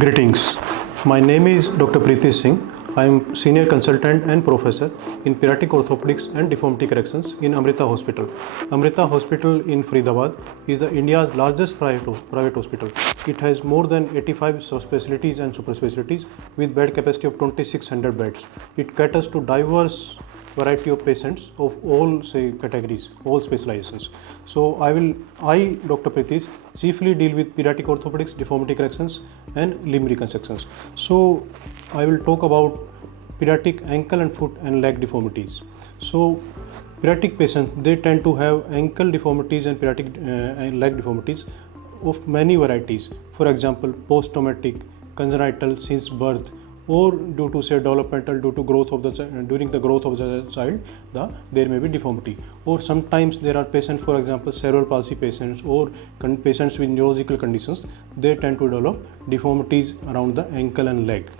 Greetings. My name is Dr. Pritish Singh. I am Senior Consultant and Professor in Pediatric Orthopedics and Deformity Corrections in Amrita Hospital. Amrita Hospital in Faridabad is the India's largest private hospital. It has more than 85 subspecialties and super specialties with bed capacity of 2600 beds. It caters to diverse variety of patients of all categories, all specializations. So I Dr. Pritish chiefly deal with pediatric orthopedics, deformity corrections and limb reconstructions. So I will talk about pediatric ankle and foot and leg deformities. So pediatric patients, they tend to have ankle deformities and pediatric leg deformities of many varieties. For example, post-traumatic, congenital since birth, or due to developmental, due to growth of the during the growth of the child, there may be deformity. Or sometimes there are patients, for example, cerebral palsy patients or patients with neurological conditions, they tend to develop deformities around the ankle and leg.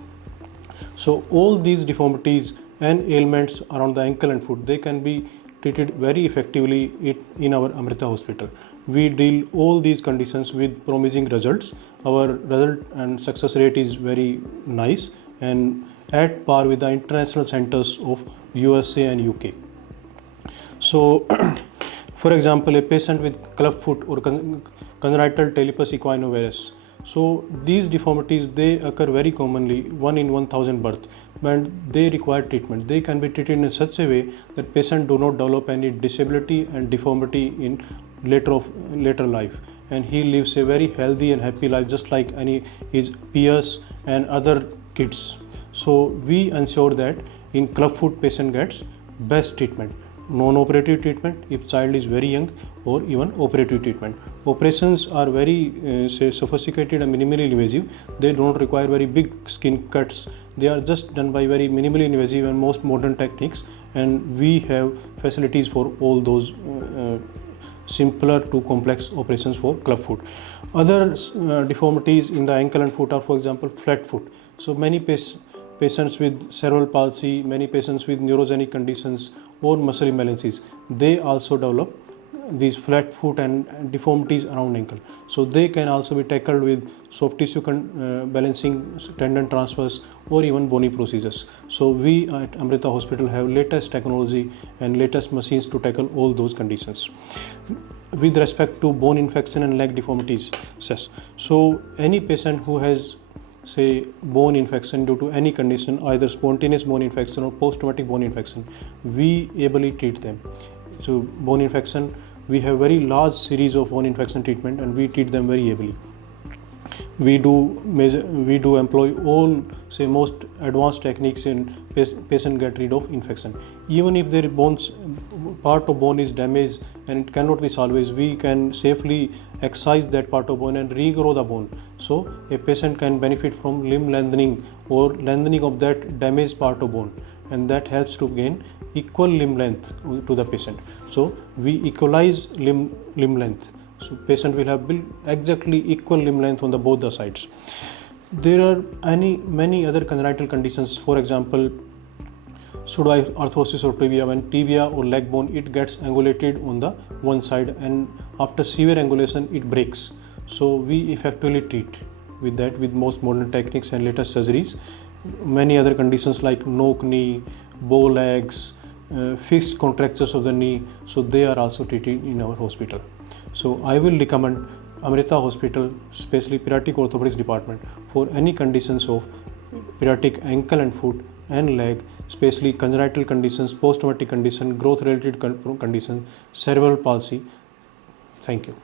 So all these deformities and ailments around the ankle and foot, they can be treated very effectively in our Amrita Hospital. We deal all these conditions with promising results. Our result and success rate is very nice and at par with the international centers of USA and UK. So, for example, a patient with club foot or congenital talipes equinovarus. So these deformities, they occur very commonly, 1 in 1000 birth, and they require treatment. They can be treated in such a way that patient do not develop any disability and deformity in later life, and he lives a very healthy and happy life just like his peers and other kids. So we ensure that in club foot patient gets best treatment, non-operative treatment if child is very young, or even operative treatment. Operations are very sophisticated and minimally invasive. They do not require very big skin cuts. They are just done by very minimally invasive and most modern techniques, and we have facilities for all those simpler to complex operations for club foot. Other deformities in the ankle and foot are, for example, flat foot. So many patients with cerebral palsy, many patients with neurogenic conditions or muscle imbalances, they also develop these flat foot and deformities around ankle. So they can also be tackled with soft tissue balancing, tendon transfers, or even bony procedures. So we at Amrita Hospital have latest technology and latest machines to tackle all those conditions. With respect to bone infection and leg deformities, so any patient who has bone infection due to any condition, either spontaneous bone infection or post-traumatic bone infection, we ably treat them. So bone infection, we have very large series of bone infection treatment and we treat them very ably. We do employ all most advanced techniques in patient get rid of infection. Even if their part of bone is damaged and it cannot be salvaged, we can safely excise that part of bone and regrow the bone. So a patient can benefit from limb lengthening or lengthening of that damaged part of bone, and that helps to gain equal limb length to the patient. So we equalize limb length. So patient will have exactly equal limb length on both the sides. There are many other congenital conditions. For example, pseudoarthrosis of tibia, when tibia or leg bone, it gets angulated on the one side, and after severe angulation it breaks. So we effectively treat with that with most modern techniques and latest surgeries. Many other conditions like knock knee, bow legs, fixed contractures of the knee, so they are also treated in our hospital. So I will recommend Amrita Hospital, especially pediatric orthopedics department, for any conditions of pediatric ankle and foot and leg, especially congenital conditions, post-traumatic condition, growth related conditions, cerebral palsy. Thank you.